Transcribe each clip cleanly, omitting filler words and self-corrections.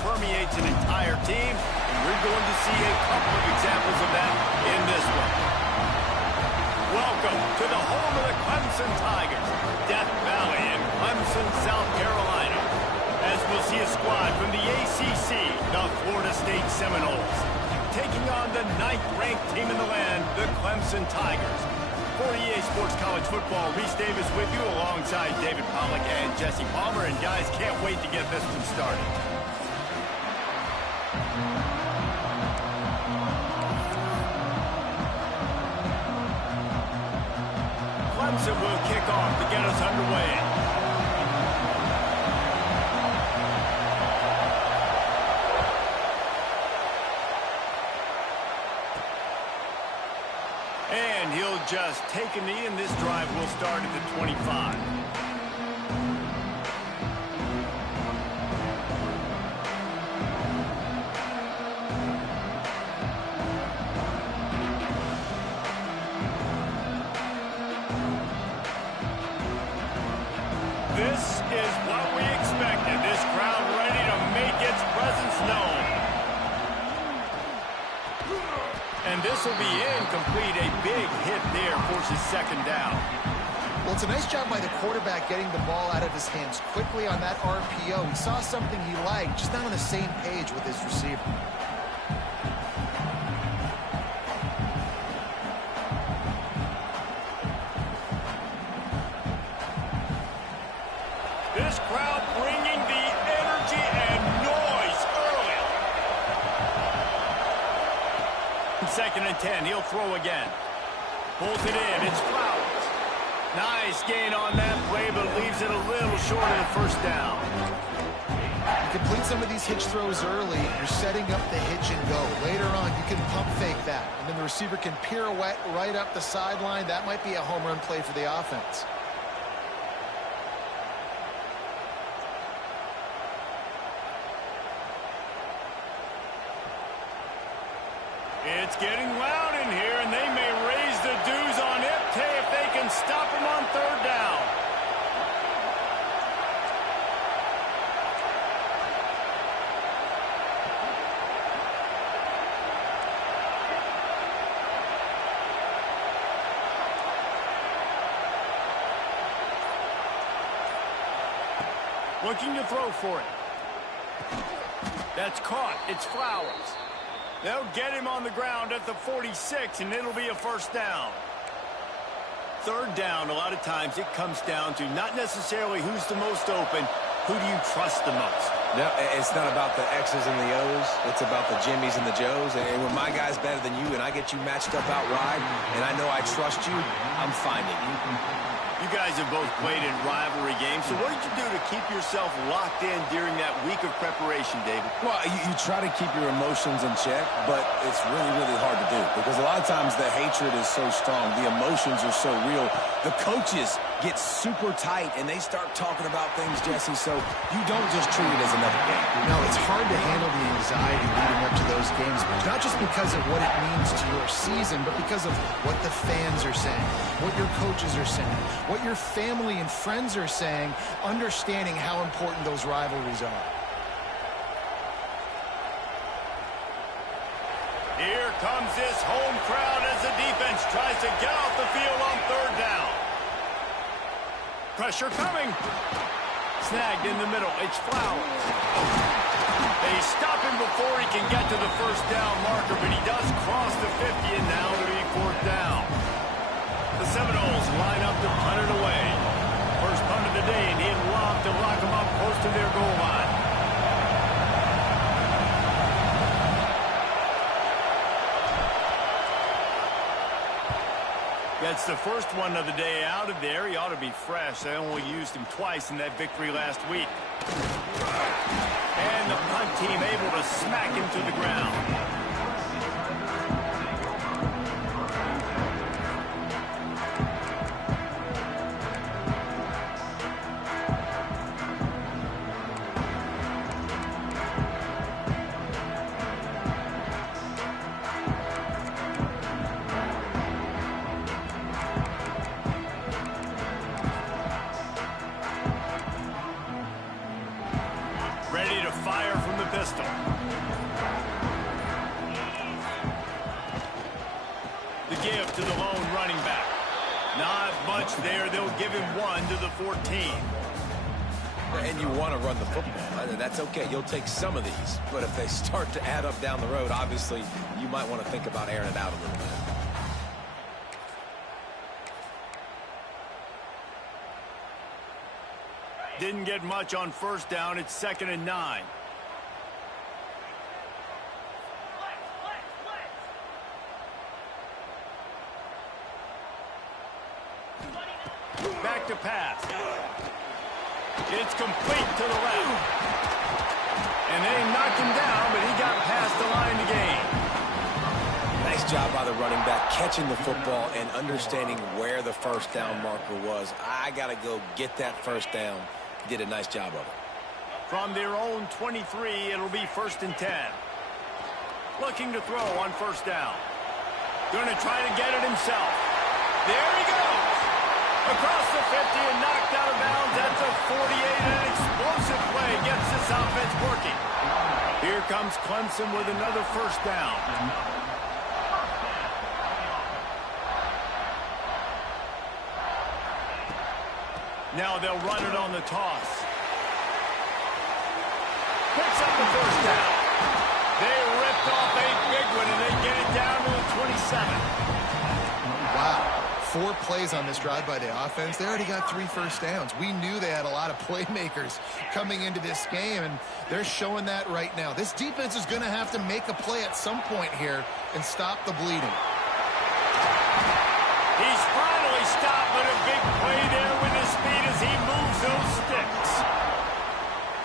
permeates an entire team, and we're going to see a couple of examples of that in this one. Welcome to the home of the Clemson Tigers, Death Valley in Clemson, South Carolina, as we'll see a squad from the ACC, the Florida State Seminoles, taking on the 9th-ranked team in the land, the Clemson Tigers. For EA Sports College Football, Reese Davis with you alongside David Pollack and Jesse Palmer. And guys, can't wait to get this one started. Clemson will kick off to get us underway. And he'll just take a knee, and this drive will start at the 25. This is what we expected. This crowd ready to make its presence known. And this will be incomplete. A big hit there forces second down. Well, it's a nice job by the quarterback getting the ball out of his hands quickly on that RPO. He saw something he liked, just not on the same page with his receiver. This crowd bringing the energy and noise early. 2nd and 10. He'll throw again. Pulls it in. It's Flowers. Nice gain on that play, but leaves it a little short of the first down. Complete some of these hitch throws early. You're setting up the hitch and go. Later on, you can pump fake that. And then the receiver can pirouette right up the sideline. That might be a home run play for the offense. It's getting loud in here, and they may raise the dues on Ipte if they can stop him on 3rd down. Looking to throw for it. That's caught. It's Flowers. They'll get him on the ground at the 46, and it'll be a first down. 3rd down, a lot of times it comes down to not necessarily who's the most open, who do you trust the most? No, it's not about the X's and the O's. It's about the Jimmys and the Joes. And when my guy's better than you and I get you matched up outright and I know I trust you, I'm finding you. You guys have both played in rivalry games, so what did you do to keep yourself locked in during that week of preparation, David? Well, you try to keep your emotions in check, but it's really, really hard to do because a lot of times the hatred is so strong. The emotions are so real. The coaches get super tight, and they start talking about things, Jesse, so you don't just treat it as another game. No, it's hard to handle the anxiety leading up to those games, not just because of what it means to your season, but because of what the fans are saying, what your coaches are saying, what your family and friends are saying, understanding how important those rivalries are. Here comes this home crowd as the defense tries to get off the field on 3rd down. Pressure coming. Snagged in the middle. It's Flowers. They stop him before he can get to the first down marker, but he does cross the 50, and now it'll be 4th down. The Seminoles line up to punt it away. First punt of the day, and he'd lob to lock them up close to their goal line. That's the first one of the day out of there. He ought to be fresh. They only used him twice in that victory last week. And the punt team able to smack him to the ground. Ready to fire fire from the pistol. The give to the lone running back. Not much there. They'll give him 1 to the 14. And you want to run the football. That's okay. You'll take some of these. But if they start to add up down the road, obviously, you might want to think about airing it out a little bit. Didn't get much on first down. It's 2nd and 9. Back to pass. It's complete to the left. And they knocked him down, but he got past the line to gain. Nice job by the running back catching the football and understanding where the first down marker was. I got to go get that first down. Did a nice job of it. From their own 23, it'll be 1st and 10. Looking to throw on first down. Going to try to get it himself. There he goes. Across the 50 and knocked out of bounds at the 48. An explosive play gets this offense working. Here comes Clemson with another first down. Now they'll run it on the toss. Picks up the first down. They ripped off a big one, and they get it down to the 27. Wow. 4 plays on this drive by the offense. They already got 3 first downs. We knew they had a lot of playmakers coming into this game, and they're showing that right now. This defense is going to have to make a play at some point here and stop the bleeding. He's finally stopped, but a big play there with his speed as he moves those sticks.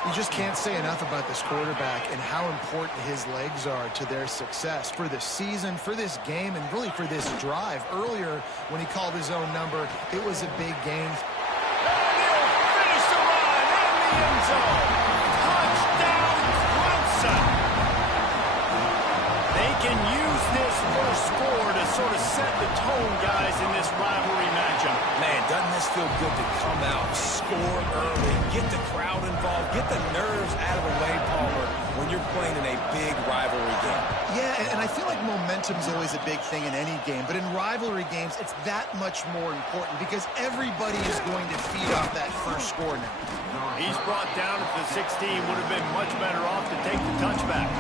You just can't say enough about this quarterback and how important his legs are to their success for the season, for this game, and really for this drive. Earlier, when he called his own number, it was a big game. And he'll finish the run in the end zone. Touchdown, Clemson. They can use this first score to sort of set the tone, guys, in this rivalry matchup. Man, doesn't this feel good to come out, score early, get the crowd involved, get the nerves out of the way, Palmer, when you're playing in a big rivalry game. Yeah, and I feel like momentum's always a big thing in any game, but in rivalry games, it's that much more important because everybody is going to feed off that first score now. He's brought down at the 16. Would have been much better off to take the touchback.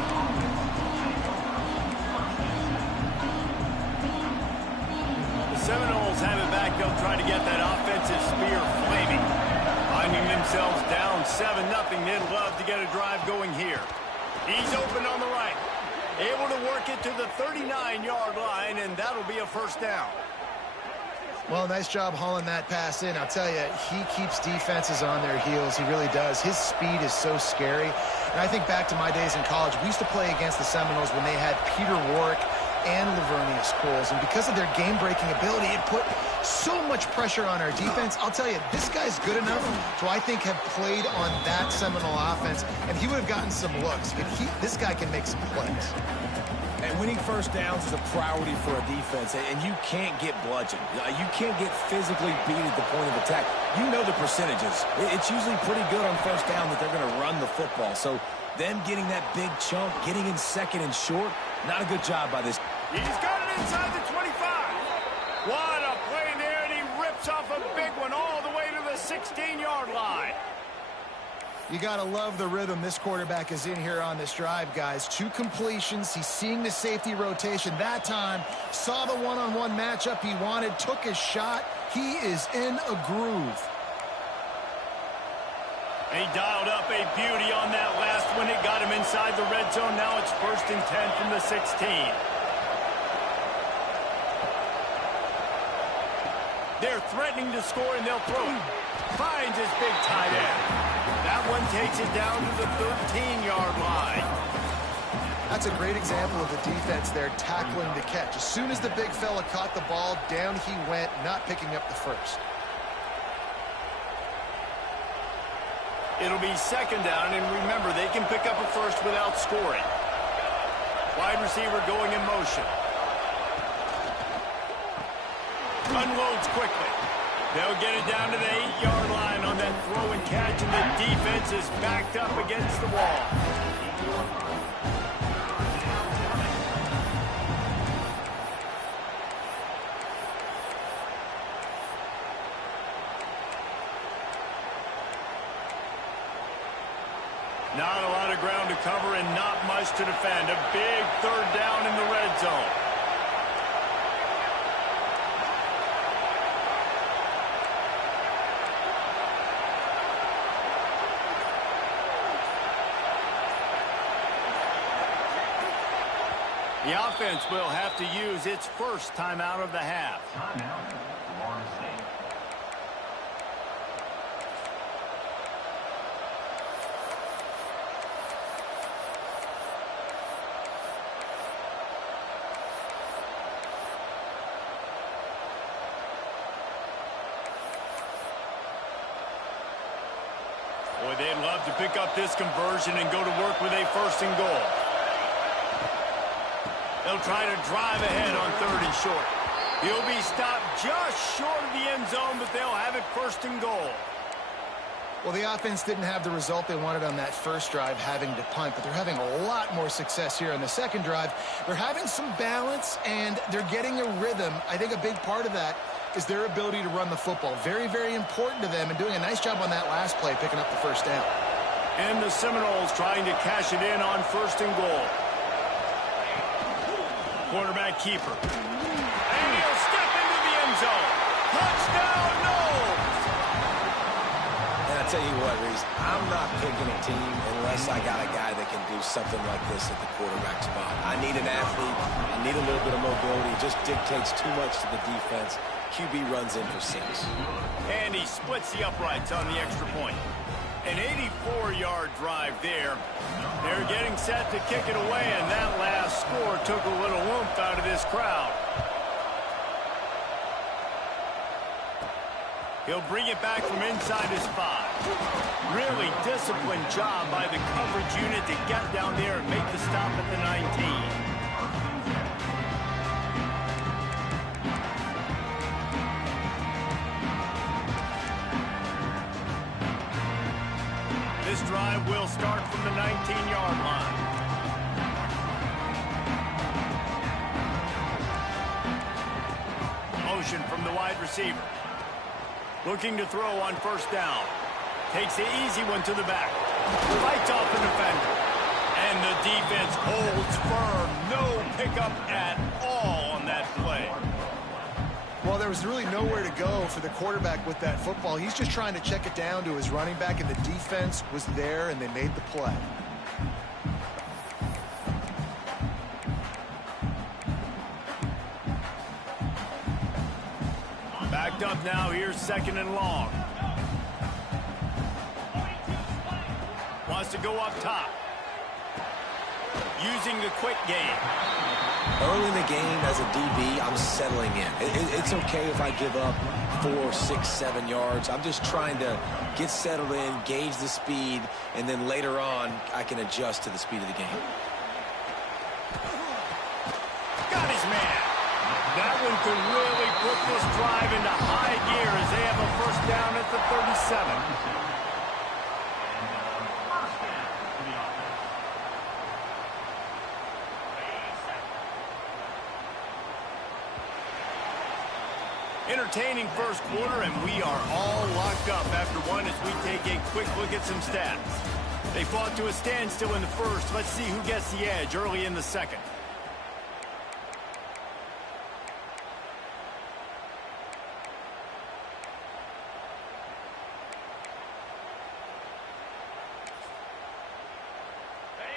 Seminoles have it back. They'll try to get that offensive spear flaming. Finding themselves down 7-0. They'd love to get a drive going here. He's open on the right. Able to work it to the 39-yard line, and that'll be a first down. Well, nice job hauling that pass in. I'll tell you, he keeps defenses on their heels. He really does. His speed is so scary. And I think back to my days in college. We used to play against the Seminoles when they had Peter Warwick and Lavernius Coles, and because of their game-breaking ability, it put so much pressure on our defense. I'll tell you, this guy's good enough to, I think, have played on that Seminole offense, and he would have gotten some looks. This guy can make some plays. And winning first downs is a priority for a defense, and you can't get bludgeoned. You can't get physically beat at the point of attack. You know the percentages. It's usually pretty good on first down that they're going to run the football. So them getting that big chunk, getting in second and short, not a good job by this. He's got it inside the 25. What a play there, and he rips off a big one all the way to the 16-yard line. You got to love the rhythm this quarterback is in here on this drive, guys. 2 completions. He's seeing the safety rotation. That time, saw the one-on-one matchup he wanted, took his shot. He is in a groove. He dialed up a beauty on that last one. It got him inside the red zone. Now it's 1st and 10 from the 16. They're threatening to score, and they'll throw it. Finds his big tight end. That one takes it down to the 13-yard line. That's a great example of the defense there tackling the catch. As soon as the big fella caught the ball, down he went, not picking up the first. It'll be 2nd down, and remember, they can pick up a first without scoring. Wide receiver going in motion. Unloads quickly. They'll get it down to the 8-yard line on that throw and catch, and the defense is backed up against the wall. Not a lot of ground to cover and not much to defend. A big third down in the red zone. The offense will have to use its first timeout of the half. Boy, they'd love to pick up this conversion and go to work with a first and goal. They'll try to drive ahead on 3rd and short. He'll be stopped just short of the end zone, but they'll have it 1st and goal. Well, the offense didn't have the result they wanted on that first drive, having to punt, but they're having a lot more success here on the second drive. They're having some balance, and they're getting a rhythm. I think a big part of that is their ability to run the football. Very, very important to them, and doing a nice job on that last play, picking up the first down. And the Seminoles trying to cash it in on 1st and goal. Quarterback keeper. And he'll step into the end zone. Touchdown, Noles! And I tell you what, Reese, I'm not picking a team unless I got a guy that can do something like this at the quarterback spot. I need an athlete. I need a little bit of mobility. It just dictates too much to the defense. QB runs in for 6. And he splits the uprights on the extra point. An 84-yard drive there. They're getting set to kick it away, and that last score took a little oomph out of this crowd. He'll bring it back from inside his 5. Really disciplined job by the coverage unit to get down there and make the stop at the 19. This drive will start from the 19-yard line. Motion from the wide receiver. Looking to throw on 1st down. Takes the easy one to the back. Fights off the defender. And the defense holds firm. No pickup at all on that play. Well, there was really nowhere to go for the quarterback with that football. He's just trying to check it down to his running back, and the defense was there, and they made the play. Backed up now. Here's 2nd and long. Wants to go up top. Using the quick game. Early in the game, as a DB, I'm settling in. It's okay if I give up 4, 6, 7 yards. I'm just trying to get settled in, gauge the speed, and then later on, I can adjust to the speed of the game. Got his man. That one could really put this drive into high gear as they have a 1st down at the 37. Entertaining first quarter, and we are all locked up after one as we take a quick look at some stats. They fought to a standstill in the first. Let's see who gets the edge early in the second.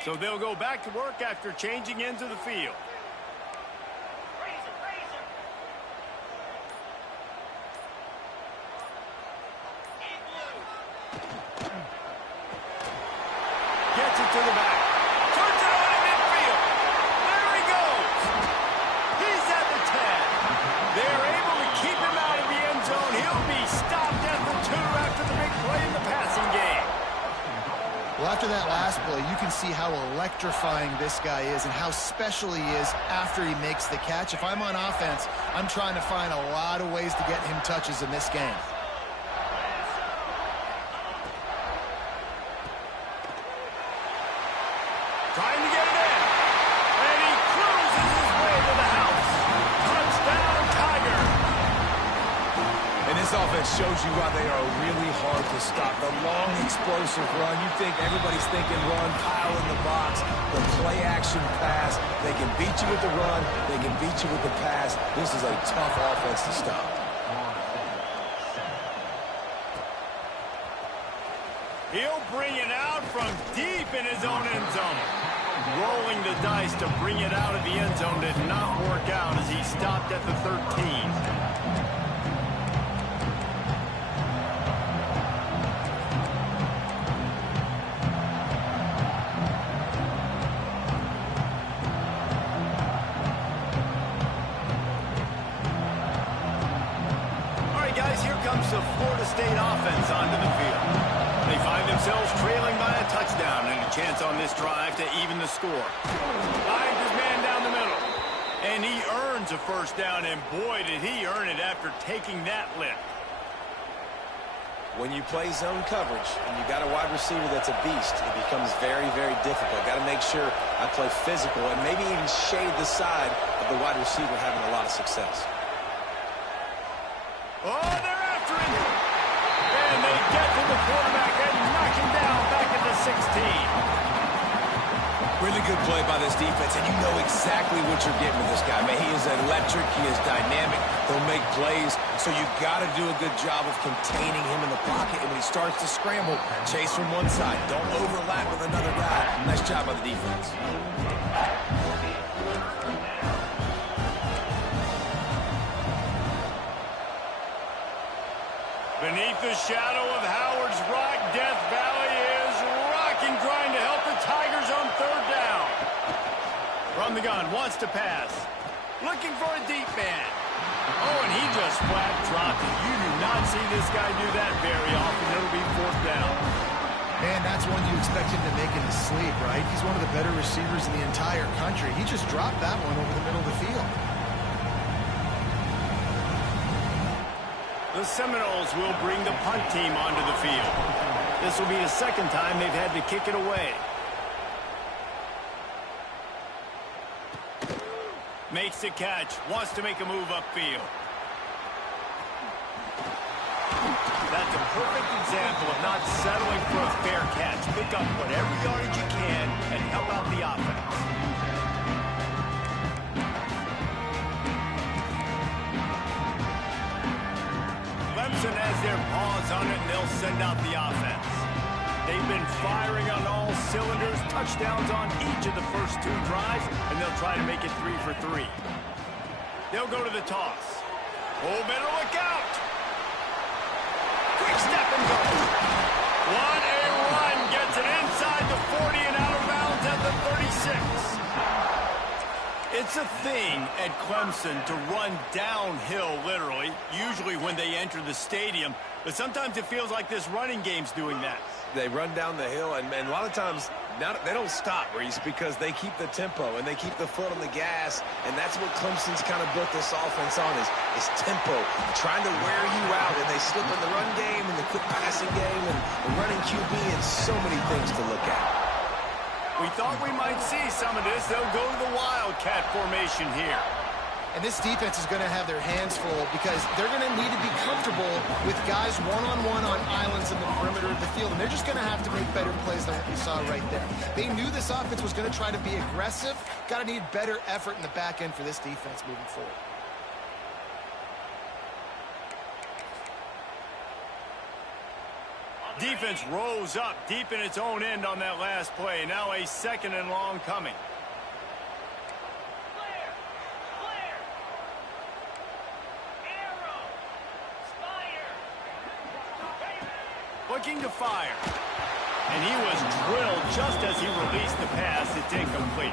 So they'll go back to work after changing into the field. Gets it to the back. Turns it on in midfield. There he goes. He's at the 10. They're able to keep him out of the end zone. He'll be stopped at the 2 after the big play in the passing game. Well, after that last play, you can see how electrifying this guy is and how special he is after he makes the catch. If I'm on offense, I'm trying to find a lot of ways to get him touches in this game. Trying to get it in. And he cruises his way to the house. Touchdown, Tiger. And this This offense shows you why they are really hard to stop. The long, explosive run. You think everybody's thinking run, pile in the box, the play-action pass. They can beat you with the run. They can beat you with the pass. This is a tough offense to stop. He'll bring it out from deep in his own end zone. Rolling the dice to bring it out of the end zone did not work out as he stopped at the 13. The Florida State offense onto the field. They find themselves trailing by a touchdown and a chance on this drive to even the score. Finds his man down the middle. And he earns a first down, and boy, did he earn it after taking that lift. When you play zone coverage and you got a wide receiver that's a beast, it becomes very, very difficult. Got to make sure I play physical and maybe even shade the side of the wide receiver having a lot of success. Oh, they're after him. And they get to the quarterback and knock him down back at the 16. Really good play by this defense, and you know exactly what you're getting with this guy. Man, he is electric. He is dynamic. He'll make plays. So you got to do a good job of containing him in the pocket. And when he starts to scramble, chase from one side. Don't overlap with another guy. Nice job by the defense. Beneath the shadow of Howard's Rock, Death Valley is rocking, trying to help the Tigers on third down. From the gun, wants to pass. Looking for a deep man. Oh, and he just flat dropped it. You do not see this guy do that very often. It'll be fourth down. Man, that's one you expect him to make in his sleep, right? He's one of the better receivers in the entire country. He just dropped that one over the middle of the field. The Seminoles will bring the punt team onto the field. This will be the second time they've had to kick it away. Makes the catch. Wants to make a move upfield. That's a perfect example of not settling for a fair catch. Pick up whatever yardage you can and help out the offense. Clemson has their paws on it, and they'll send out the offense. They've been firing on all cylinders, touchdowns on each of the first two drives, and they'll try to make it 3 for 3. They'll go to the toss. Oh, better look out! Quick step and go. What a run! Gets it inside the 40 and out of bounds at the 36. It's a thing at Clemson to run downhill, literally, usually when they enter the stadium. But sometimes it feels like this running game's doing that. They run down the hill, and a lot of times they don't stop, Reese, because they keep the tempo and they keep the foot on the gas, and that's what Clemson's kind of built this offense on is tempo, trying to wear you out, and they slip in the run game and the quick passing game and the running QB and so many things to look at. We thought we might see some of this. They'll go to the Wildcat formation here. And this defense is going to have their hands full because they're going to need to be comfortable with guys one-on-one on islands in the perimeter of the field. And they're just going to have to make better plays than what we saw right there. They knew this offense was going to try to be aggressive. Got to need better effort in the back end for this defense moving forward. Defense rose up deep in its own end on that last play. Now a second and long coming. Looking to fire. And he was drilled just as he released the pass. It's incomplete.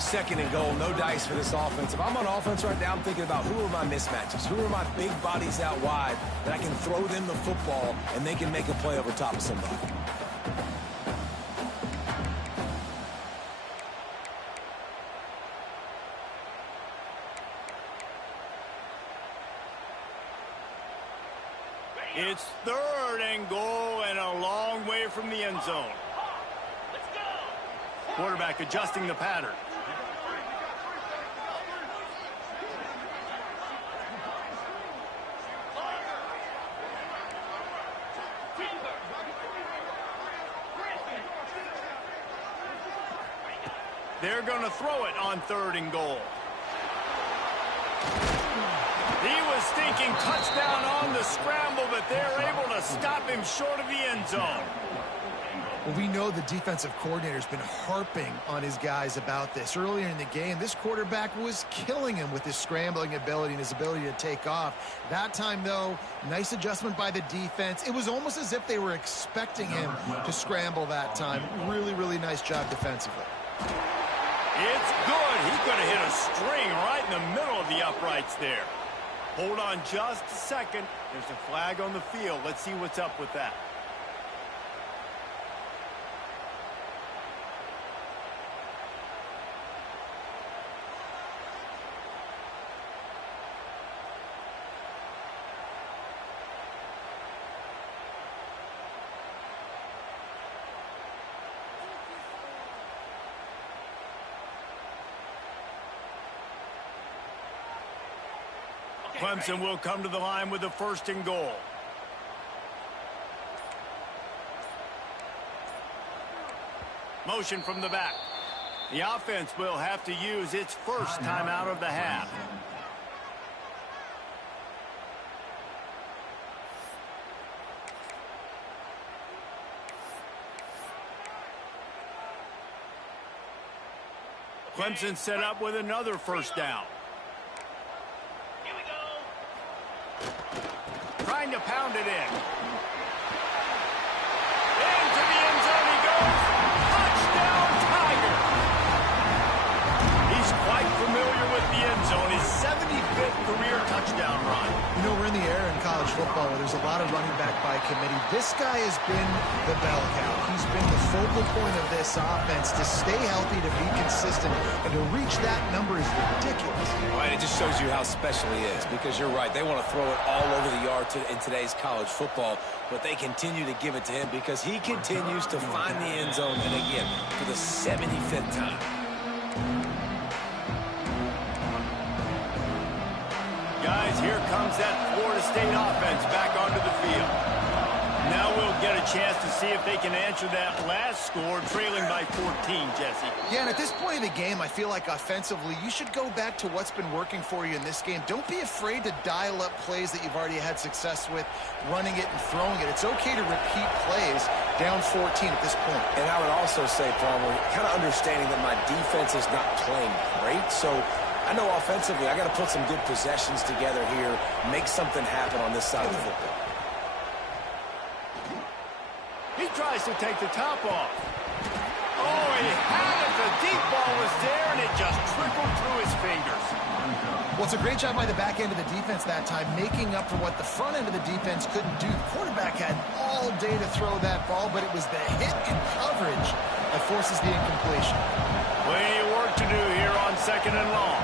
Second and goal, no dice for this offense. If I'm on offense right now, I'm thinking about who are my mismatches? Who are my big bodies out wide that I can throw them the football and they can make a play over top of somebody? It's third and goal and a long way from the end zone. Quarterback adjusting the pattern. They're going to throw it on 3rd and goal. He was thinking touchdown on the scramble, but they're able to stop him short of the end zone. Well, we know the defensive coordinator's been harping on his guys about this. Earlier in the game, this quarterback was killing him with his scrambling ability and his ability to take off. That time, though, nice adjustment by the defense. It was almost as if they were expecting him to scramble that time. Really, really nice job defensively. It's good. He could have hit a string right in the middle of the uprights there. Hold on just a second. There's a flag on the field. Let's see what's up with that. Clemson will come to the line with the 1st and goal. Motion from the back. The offense will have to use its first timeout of the half. Clemson set up with another 1st down. Trying to pound it in. Into the end zone he goes. Touchdown, Tiger. He's quite familiar with the end zone. His 75th career touchdown run. You know, we're in the era in college football where there's a lot of running back by committee. This guy has been the bell cow. He's been the focal point of this offense. To stay healthy, to be consistent, and to reach that number is ridiculous. Right, it just shows you how special he is, because you're right. They want to throw it all over the yard in today's college football, but they continue to give it to him because he continues to find the end zone, and again, for the 75th time. Guys, here comes that Florida State offense back onto the field. Now we'll get a chance to see if they can answer that last score, trailing by 14, Jesse. Yeah, and at this point in the game, I feel like offensively, you should go back to what's been working for you in this game. Don't be afraid to dial up plays that you've already had success with, running it and throwing it. It's okay to repeat plays down 14 at this point. And I would also say, Palmer, kind of understanding that my defense is not playing great, so I know offensively I got to put some good possessions together here, make something happen on this side of the football. He tries to take the top off. Oh, he had it. The deep ball was there, and it just trickled through his fingers. Well, it's a great job by the back end of the defense that time, making up for what the front end of the defense couldn't do. The quarterback had all day to throw that ball, but it was the hit in coverage that forces the incompletion. Plenty of work to do here on 2nd and long.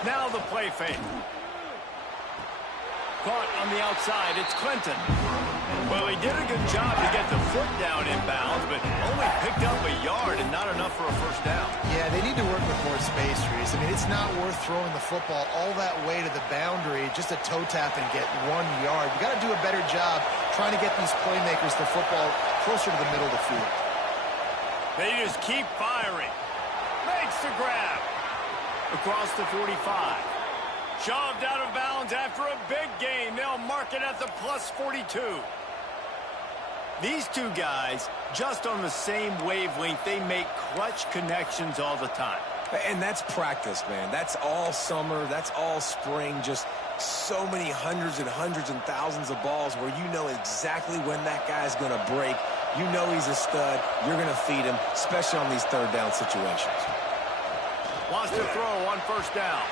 Now the play fake. Caught on the outside, it's Clinton. Well, he did a good job to get the foot down inbounds, but only picked up a yard and not enough for a 1st down. Yeah, they need to work with more space, Reese. I mean, it's not worth throwing the football all that way to the boundary just to toe tap and get 1 yard. You got to do a better job trying to get these playmakers the football closer to the middle of the field. They just keep firing. Makes the grab. Across the 45. Shoved out of bounds after a big gain. They'll mark it at the plus 42. These two guys, just on the same wavelength, they make clutch connections all the time. And that's practice, man. That's all summer. That's all spring. Just so many hundreds and thousands of balls where you know exactly when that guy's going to break. You know he's a stud. You're going to feed him, especially on these 3rd down situations. Wants to throw on 1st down.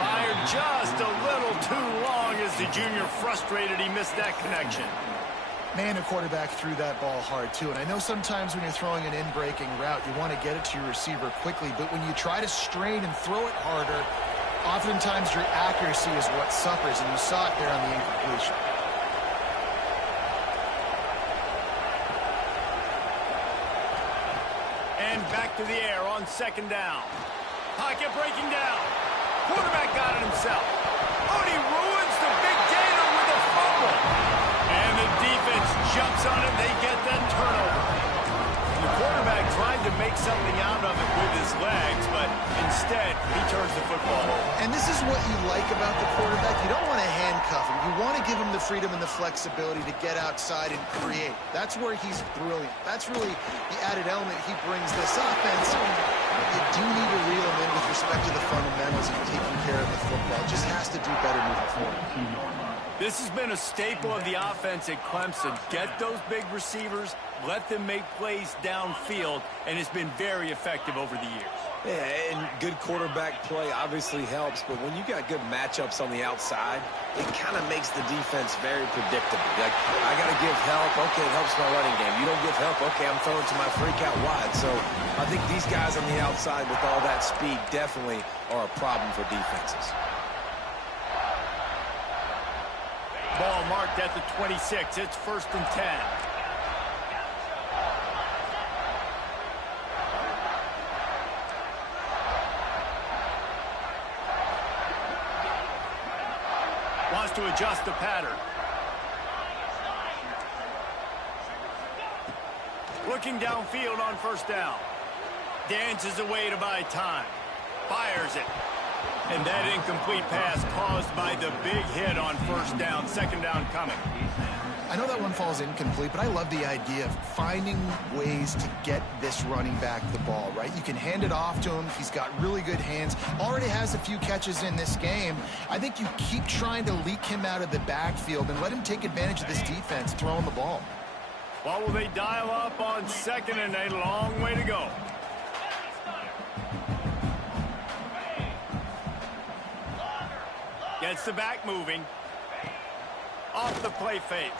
Fired just a little too long as the junior frustrated he missed that connection. Man, the quarterback threw that ball hard, too. And I know sometimes when you're throwing an in-breaking route, you want to get it to your receiver quickly. But when you try to strain and throw it harder, oftentimes your accuracy is what suffers. And you saw it there on the incompletion. And back to the air on 2nd down. Pocket breaking down. Quarterback got it himself. Oh, and he ruins the big gainer with a fumble. And the defense jumps on it. They get that turnover. The quarterback tried to make something out of it with his legs, but instead, he turns the football over. And this is what you like about the quarterback. You don't want to handcuff him. You want to give him the freedom and the flexibility to get outside and create. That's where he's brilliant. That's really the added element he brings this offense. You do need to reel him in with respect to the fundamentals of taking care of the football. Just has to do better moving forward. This has been a staple of the offense at Clemson. Get those big receivers, let them make plays downfield, and it's been very effective over the years. Yeah, and good quarterback play obviously helps, but when you got good matchups on the outside, it kind of makes the defense very predictable. Like, I got to give help. Okay, it helps my running game. You don't give help. Okay, I'm throwing to my freak out wide. So I think these guys on the outside with all that speed definitely are a problem for defenses. Ball marked at the 26. It's 1st and 10. Wants to adjust the pattern. Looking downfield on 1st down. Dances away to buy time. Fires it. And that incomplete pass caused by the big hit on 1st down. 2nd down coming. I know that one falls incomplete, but I love the idea of finding ways to get this running back the ball, right? You can hand it off to him. He's got really good hands. Already has a few catches in this game. I think you keep trying to leak him out of the backfield and let him take advantage of this defense throwing the ball. Well, will they dial up on 2nd and a long way to go? Gets the back moving. Off the play fake.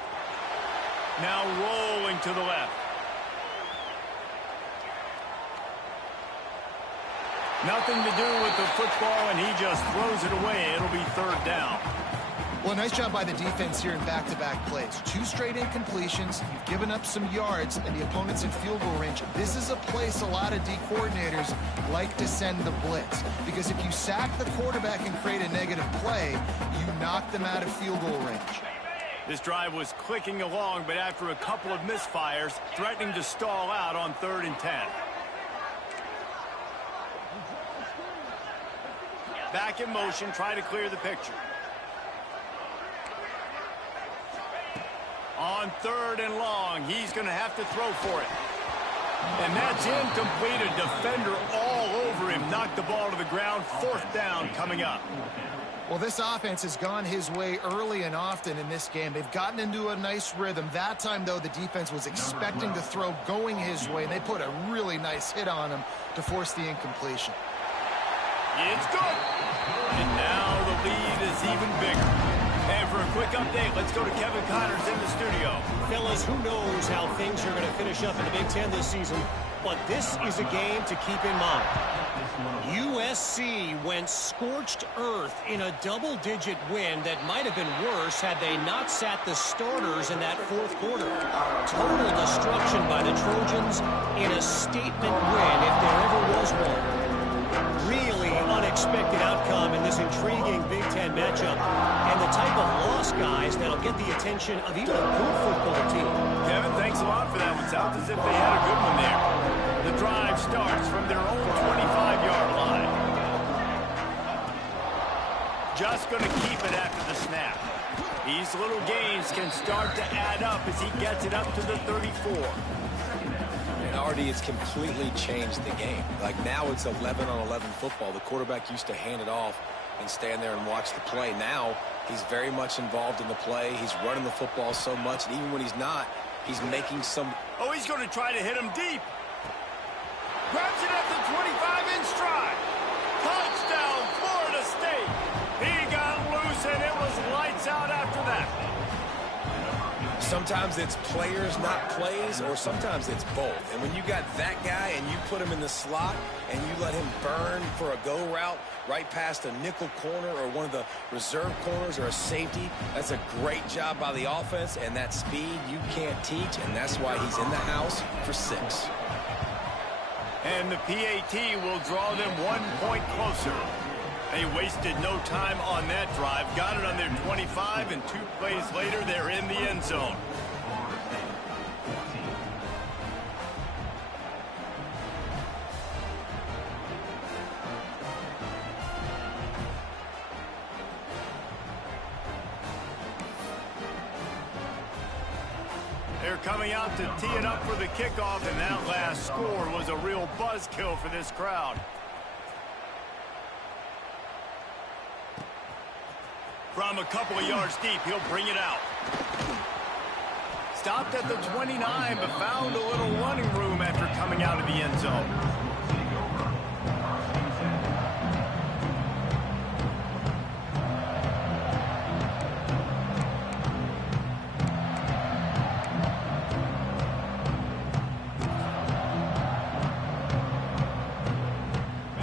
Now rolling to the left. Nothing to do with the football, and he just throws it away. It'll be 3rd down. Well, nice job by the defense here in back-to-back plays. 2 straight incompletions. You've given up some yards, and the opponent's in field goal range. This is a place a lot of D coordinators like to send the blitz, because if you sack the quarterback and create a negative play, you knock them out of field goal range. This drive was clicking along, but after a couple of misfires, threatening to stall out on 3rd and 10. Back in motion, try to clear the picture. On 3rd and long, he's going to have to throw for it. And that's incomplete. A defender all over him. Knocked the ball to the ground. 4th down coming up. Well, this offense has gone his way early and often in this game. They've gotten into a nice rhythm. That time, though, the defense was expecting the throw going his way, and they put a really nice hit on him to force the incompletion. It's good. And now the lead is even bigger. And for a quick update, let's go to Kevin Connors in the studio. Fellas, who knows how things are going to finish up in the Big Ten this season, but this is a game to keep in mind. USC went scorched earth in a double-digit win that might have been worse had they not sat the starters in that 4th quarter. Total destruction by the Trojans in a statement win, if there ever was one. Really unexpected outcome in this intriguing Big Ten matchup, and the type of loss, guys, that'll get the attention of even a good football team. Kevin, thanks a lot for that one. Sounds as if they had a good one there. The drive starts from their own 25-yard line. Just going to keep it after the snap. These little gains can start to add up as he gets it up to the 34. And already it's completely changed the game. Like, now it's 11-on-11 football. The quarterback used to hand it off and stand there and watch the play. Now he's very much involved in the play. He's running the football so much, and even when he's not, he's making some... Oh, he's going to try to hit him deep. Grabs it at the 25 in stride. Touchdown, Florida State. He got loose, and it was lights out after that. Sometimes it's players, not plays, or sometimes it's both. And when you got that guy and you put him in the slot and you let him burn for a go route right past a nickel corner or one of the reserve corners or a safety, that's a great job by the offense, and that speed you can't teach, and that's why he's in the house for 6. And the PAT will draw them 1 point closer. They wasted no time on that drive. Got it on their 25, and 2 plays later, they're in the end zone. They're coming out to tee it up for the kickoff, and that last score was a real buzzkill for this crowd. From a couple of yards deep, he'll bring it out. Stopped at the 29, but found a little running room after coming out of the end zone.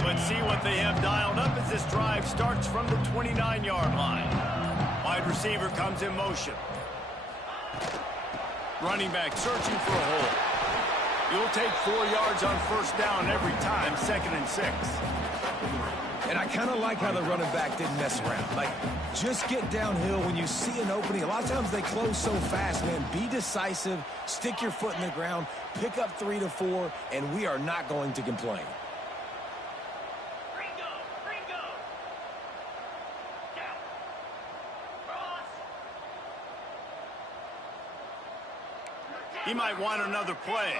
Let's see what they have dialed up as this drive starts from the 29-yard line. Wide receiver comes in motion. Running back searching for a hole. You'll take 4 yards on first down every time, 2nd and 6. And I kind of like how the running back didn't mess around. Like, just get downhill when you see an opening. A lot of times they close so fast, man. Be decisive, stick your foot in the ground, pick up 3 to 4, and we are not going to complain. He might want another play.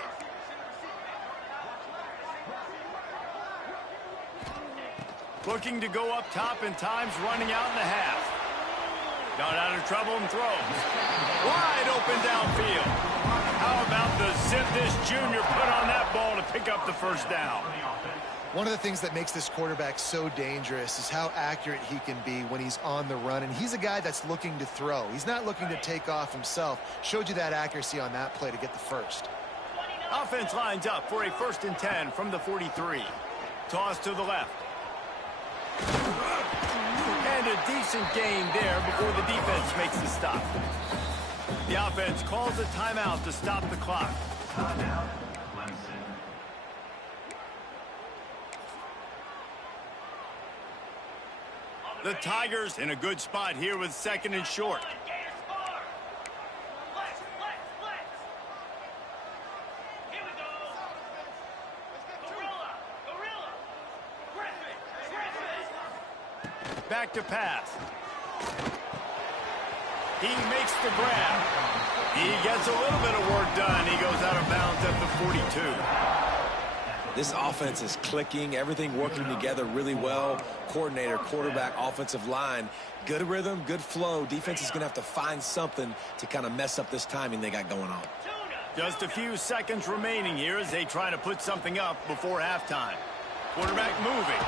Looking to go up top, and time's running out in the half. Got out of trouble and throws. Wide open downfield. How about the zip this junior put on that ball to pick up the first down? One of the things that makes this quarterback so dangerous is how accurate he can be when he's on the run. And he's a guy that's looking to throw. He's not looking to take off himself. Showed you that accuracy on that play to get the first. Offense lines up for a 1st and 10 from the 43. Toss to the left. And a decent gain there before the defense makes the stop. The offense calls a timeout to stop the clock. Timeout, Clemson. The Tigers in a good spot here with 2nd and short. Back to pass. He makes the grab. He gets a little bit of work done. He goes out of bounds at the 42. This offense is clicking, everything working together really well. Coordinator, quarterback, offensive line, good rhythm, good flow. Defense is going to have to find something to kind of mess up this timing they got going on. Just a few seconds remaining here as they try to put something up before halftime. Quarterback moving.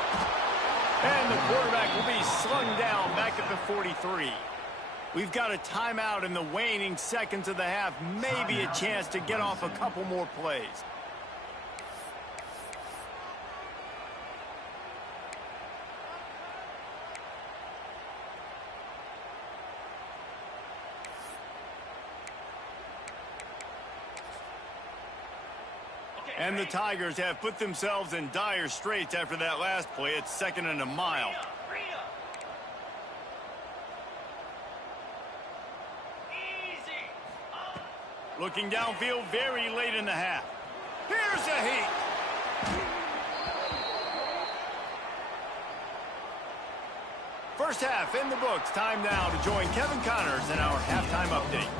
And the quarterback will be slung down back at the 43. We've got a timeout in the waning seconds of the half. Maybe a chance to get off a couple more plays. And the Tigers have put themselves in dire straits after that last play. It's 2nd and a mile. Looking downfield very late in the half. Here's a heat. First half in the books. Time now to join Kevin Connors in our halftime update.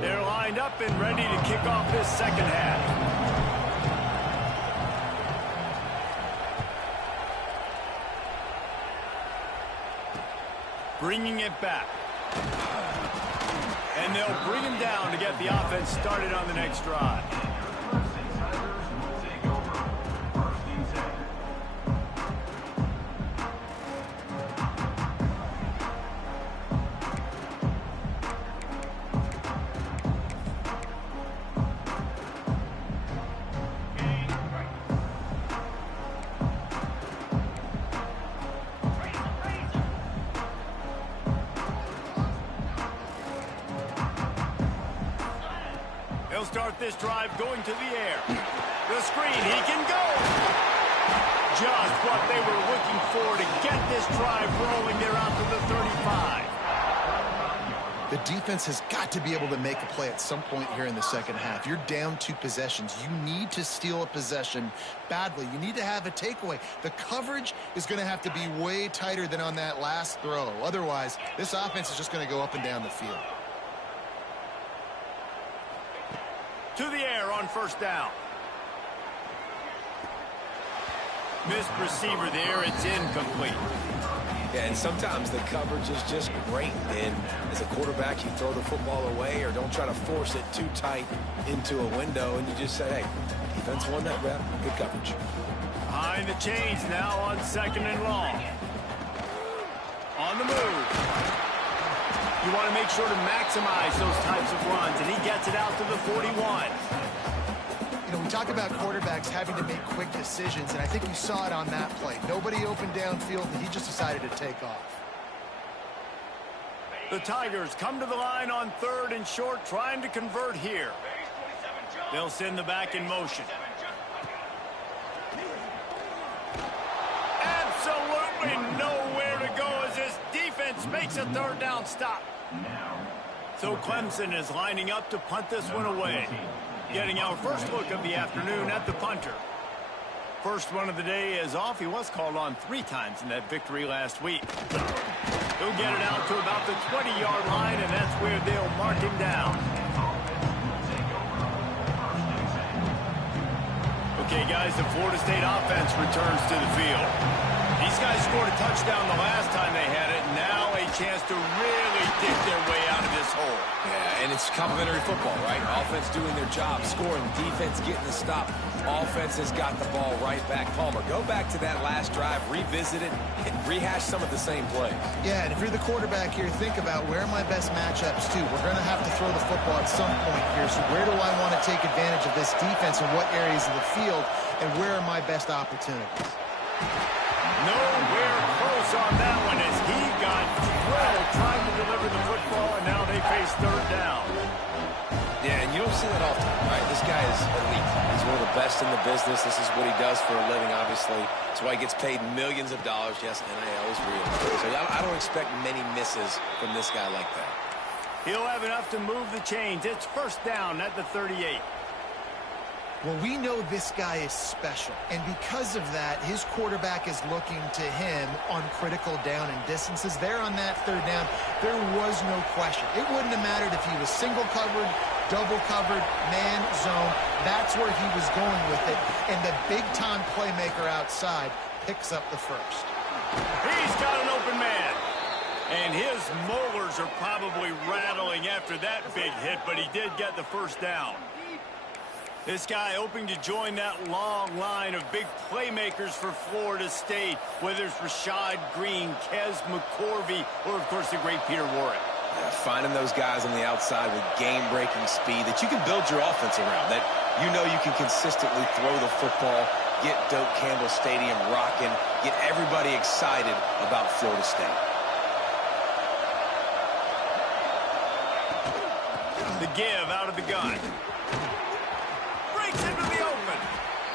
They're lined up and ready to kick off this second half. Bringing it back. And they'll bring him down to get the offense started on the next drive. start this drive going to the air. The screen, he can go. Just what they were looking for to get this drive rolling. They're out to the 35. The defense has got to be able to make a play at some point here in the second half. You're down 2 possessions. You need to steal a possession badly. You need to have a takeaway. The coverage is going to have to be way tighter than on that last throw. Otherwise, this offense is just going to go up and down the field. To the air on first down. Missed receiver there. It's incomplete. Yeah, and sometimes the coverage is just great. And as a quarterback, you throw the football away or don't try to force it too tight into a window, and you just say, hey, defense won that rep. Good coverage. Behind the chains now on second and long. On the move. You want to make sure to maximize those types of runs, and he gets it out to the 41. You know, we talk about quarterbacks having to make quick decisions, and I think you saw it on that play. Nobody open downfield, and he just decided to take off. The Tigers come to the line on third and short, trying to convert here. They'll send the back in motion. Absolutely nowhere to go as this defense makes a third down stop. So Clemson is lining up to punt this one away. Getting our first look of the afternoon at the punter. First one of the day is off. He was called on 3 times in that victory last week. He'll get it out to about the 20-yard line, and that's where they'll mark him down. Okay, guys, the Florida State offense returns to the field. These guys scored a touchdown the last time they had it. Now a chance to really dig their way out of this hole. Yeah, and it's complimentary football, right? Offense doing their job, scoring, defense getting the stop. Offense has got the ball right back. Palmer, go back to that last drive, revisit it, and rehash some of the same plays. Yeah, and if you're the quarterback here, think about where are my best matchups too. We're going to have to throw the football at some point here, so where do I want to take advantage of this defense and what areas of the field, and where are my best opportunities? Nowhere close on that one as he got drilled trying to deliver the football, and now they face third down. Yeah, and you don't see that often, right? This guy is elite. He's one of the best in the business. This is what he does for a living, obviously. That's why he gets paid millions of dollars. Yes, NIL is real. So I don't expect many misses from this guy like that. He'll have enough to move the chains. It's first down at the 38. Well, we know this guy is special, and because of that, his quarterback is looking to him on critical down and distances. There on that third down, there was no question. It wouldn't have mattered if he was single covered, double covered, man, zone. That's where he was going with it, and the big-time playmaker outside picks up the first. He's got an open man, and his molars are probably rattling after that big hit, but he did get the first down. This guy hoping to join that long line of big playmakers for Florida State, whether it's Rashad Green, Kez McCorvey, or, of course, the great Peter Warrick. Yeah, finding those guys on the outside with game-breaking speed that you can build your offense around, that you know you can consistently throw the football, get Doak Campbell Stadium rocking, get everybody excited about Florida State. The give out of the gun. Into the open.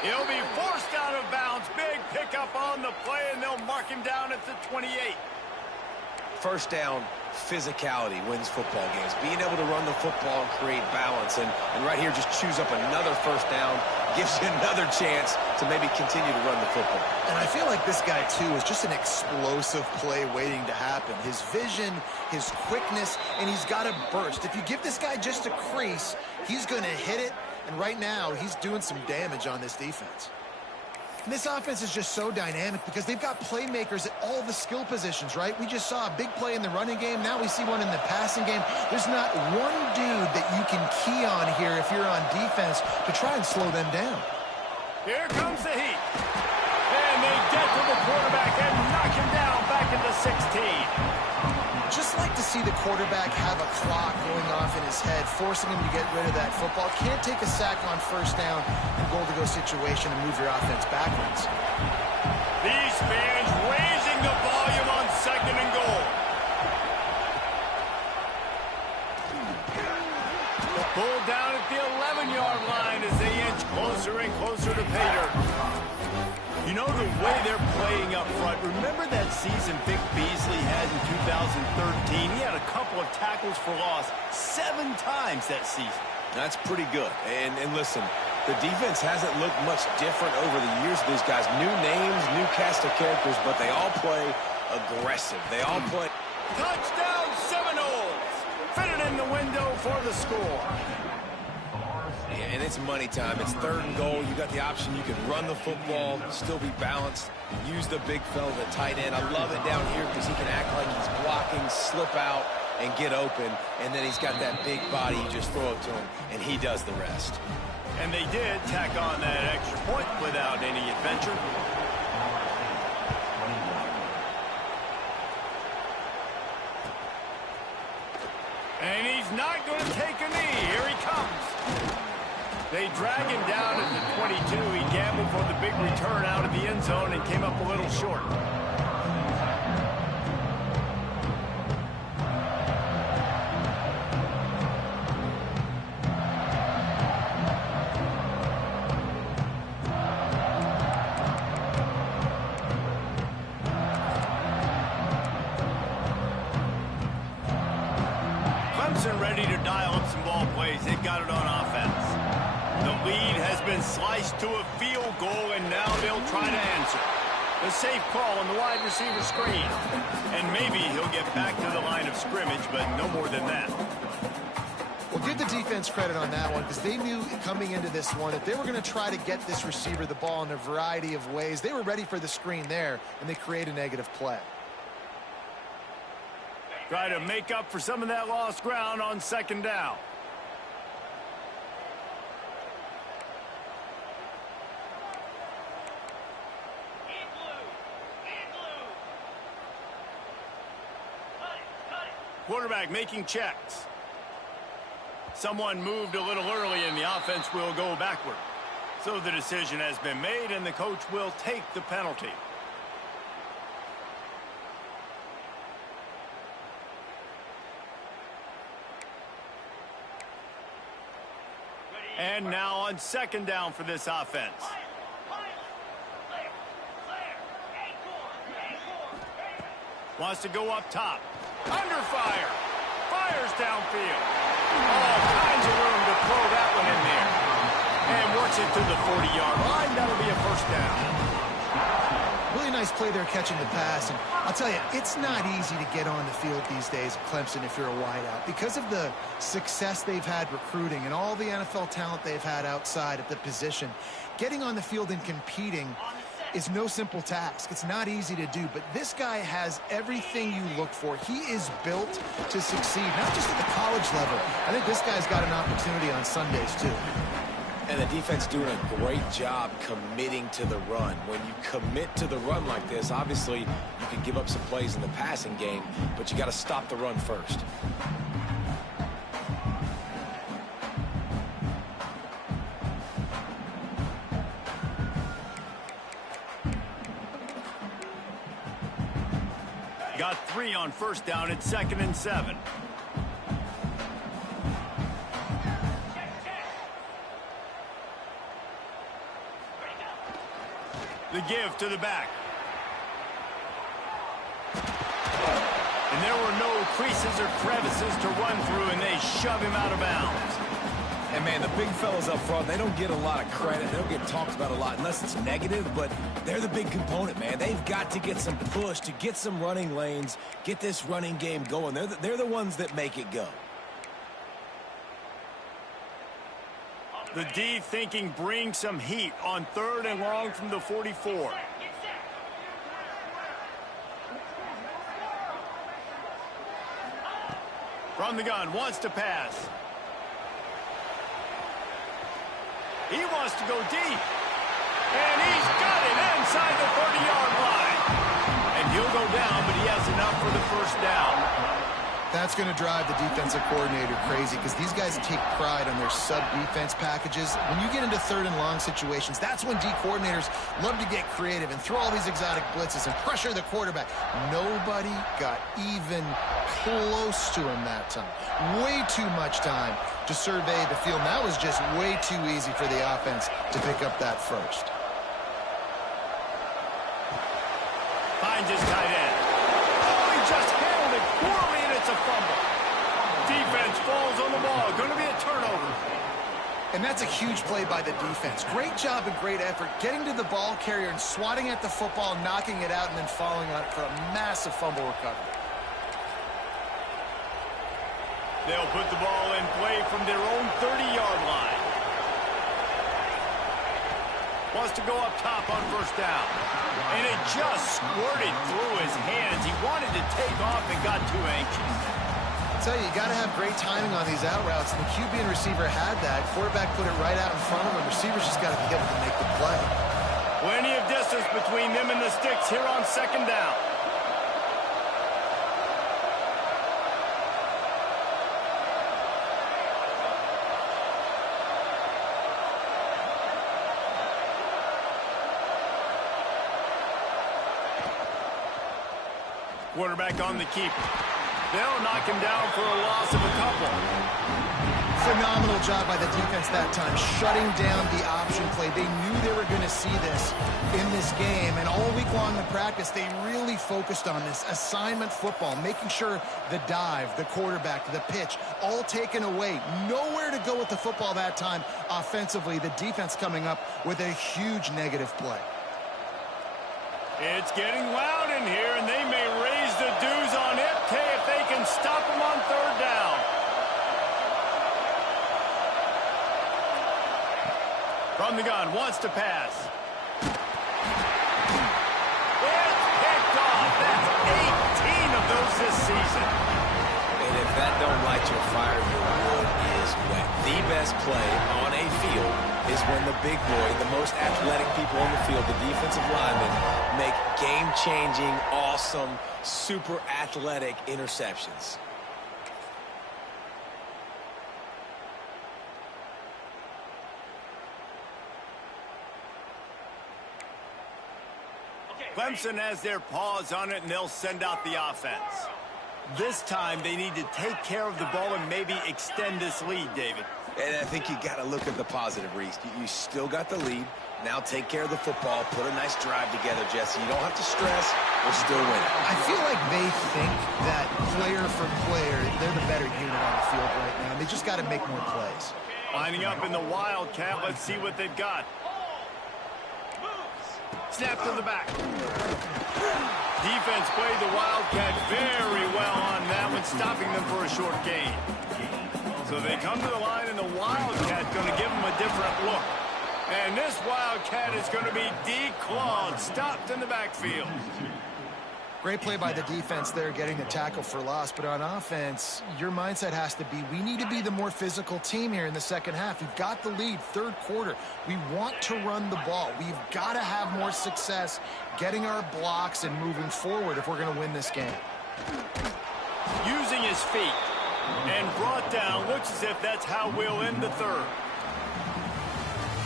He'll be forced out of bounds. Big pickup on the play, and they'll mark him down at the 28. First down, physicality wins football games. Being able to run the football and create balance. And right here, just choose up another first down. Gives you another chance to maybe continue to run the football. And I feel like this guy, too, is just an explosive play waiting to happen. His vision, his quickness, and he's got a burst. If you give this guy just a crease, he's going to hit it. And right now, he's doing some damage on this defense. And this offense is just so dynamic because they've got playmakers at all the skill positions, right? We just saw a big play in the running game. Now we see one in the passing game. There's not one dude that you can key on here if you're on defense to try and slow them down. Here comes the heat. And they get to the quarterback and knock him down back into 16. Just like to see the quarterback have a clock going off in his head, forcing him to get rid of that football. Can't take a sack on first down in a goal-to-go situation and move your offense backwards. These fans raising the volume on second and goal. Pulled down at the 11-yard line as they inch closer and closer to pay dirt. You know the way they're playing up front. Remember that season Vic Beasley had in 2013? He had a couple of tackles for loss 7 times that season. That's pretty good. And listen, the defense hasn't looked much different over the years. These guys, new names, new cast of characters, but they all play aggressive. They all play. Touchdown Seminoles! Fitted in the window for the score. Yeah, and it's money time. It's 3rd and goal. You got the option. You can run the football, still be balanced, use the big fella, the tight end. I love it down here because he can act like he's blocking, slip out, and get open. And then he's got that big body. You just throw it to him, and he does the rest. And they did tack on that extra point without any adventure. And he's not going to take a knee. Here he comes. They drag him down at the 22. He gambled for the big return out of the end zone and came up a little short. Clemson ready to dial up some ball plays. They've got it on offense. The lead has been sliced to a field goal, and now they'll try to answer. The safe call on the wide receiver screen. And maybe he'll get back to the line of scrimmage, but no more than that. Well, give the defense credit on that one because they knew coming into this one that they were going to try to get this receiver the ball in a variety of ways. They were ready for the screen there, and they create a negative play. Try to make up for some of that lost ground on 2nd down. Quarterback making checks. Someone moved a little early and the offense will go backward. So the decision has been made and the coach will take the penalty. And now on 2nd down for this offense. Wants to go up top. Under fire. Fires downfield. All kinds of room to throw that one in there. And works it to the 40-yard line. That'll be a 1st down. Really nice play there catching the pass. And I'll tell you, it's not easy to get on the field these days at Clemson if you're a wideout. Because of the success they've had recruiting and all the NFL talent they've had outside at the position, getting on the field and competing is no simple task. It's not easy to do, but this guy has everything you look for. He is built to succeed, not just at the college level. I think this guy's got an opportunity on Sundays, too. And the defense doing a great job committing to the run. When you commit to the run like this, obviously you can give up some plays in the passing game, but you got to stop the run first. Got 3 on 1st down at 2nd and 7. The give to the back. And there were no creases or crevices to run through, and they shove him out of bounds. And, man, the big fellas up front, they don't get a lot of credit. They don't get talked about a lot unless it's negative, but they're the big component, man. They've got to get some push, to get some running lanes, get this running game going. They're the ones that make it go. The D thinking bring some heat on 3rd and long from the 44. From the gun, wants to pass. He wants to go deep. And he's got it inside the 30-yard line. And he'll go down, but he has enough for the 1st down. That's going to drive the defensive coordinator crazy because these guys take pride on their sub-defense packages. When you get into third and long situations, that's when D coordinators love to get creative and throw all these exotic blitzes and pressure the quarterback. Nobody got even close to him that time. Way too much time to survey the field. That was just way too easy for the offense to pick up that first. Finds his tight end. Oh, he just handled it poorly, and it's a fumble. Defense falls on the ball. Going to be a turnover. And that's a huge play by the defense. Great job and great effort getting to the ball carrier and swatting at the football, knocking it out, and then falling on it for a massive fumble recovery. They'll put the ball in play from their own 30-yard line. Wants to go up top on first down. And it just squirted through his hands. He wanted to take off and got too anxious. I tell you, you got to have great timing on these out routes. And the QB and receiver had that. Quarterback put it right out in front of him. Receivers just got to be able to make the play. Plenty of distance between them and the sticks here on second down. Quarterback on the keeper. They'll knock him down for a loss of a couple. Phenomenal job by the defense that time, shutting down the option play. They knew they were going to see this in this game, and all week long in practice, they really focused on this assignment football, making sure the dive, the quarterback, the pitch, all taken away. Nowhere to go with the football that time offensively. The defense coming up with a huge negative play. It's getting loud in here, and they may raise the dues on FK if they can stop him on third down. From the gun, wants to pass. It's picked off. That's 18 of those this season. And if that don't light your fire, your wood is wet. The best play on a field is when the big boy, the most athletic people on the field, the defensive linemen, make game-changing, awesome, super athletic interceptions. Clemson has their paws on it, and they'll send out the offense. This time, they need to take care of the ball and maybe extend this lead, David. And I think you got to look at the positive, Reese. You still got the lead. Now take care of the football. Put a nice drive together, Jesse. You don't have to stress. We're still winning. I feel like they think that player for player, they're the better unit on the field right now. They just got to make more plays. Lining up in the Wildcat. Let's see what they've got. Snap to the back. Defense played the Wildcat very well on that one, stopping them for a short gain. So they come to the line, and the Wildcat going to give them a different look. And this Wildcat is going to be declawed, stopped in the backfield. Great play by the defense there, getting the tackle for loss. But on offense, your mindset has to be, we need to be the more physical team here in the second half. We've got the lead, third quarter. We want to run the ball. We've got to have more success getting our blocks and moving forward if we're going to win this game. Using his feet and brought down. Looks as if that's how we'll end the third.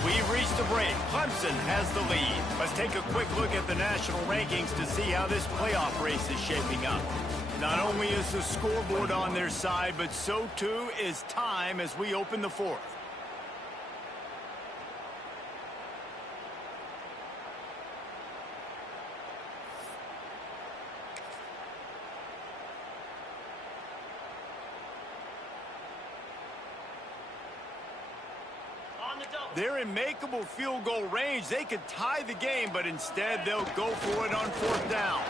We've reached a break. Clemson has the lead. Let's take a quick look at the national rankings to see how this playoff race is shaping up. Not only is the scoreboard on their side, but so too is time as we open the fourth. They're in makeable field goal range. They could tie the game, but instead they'll go for it on fourth down.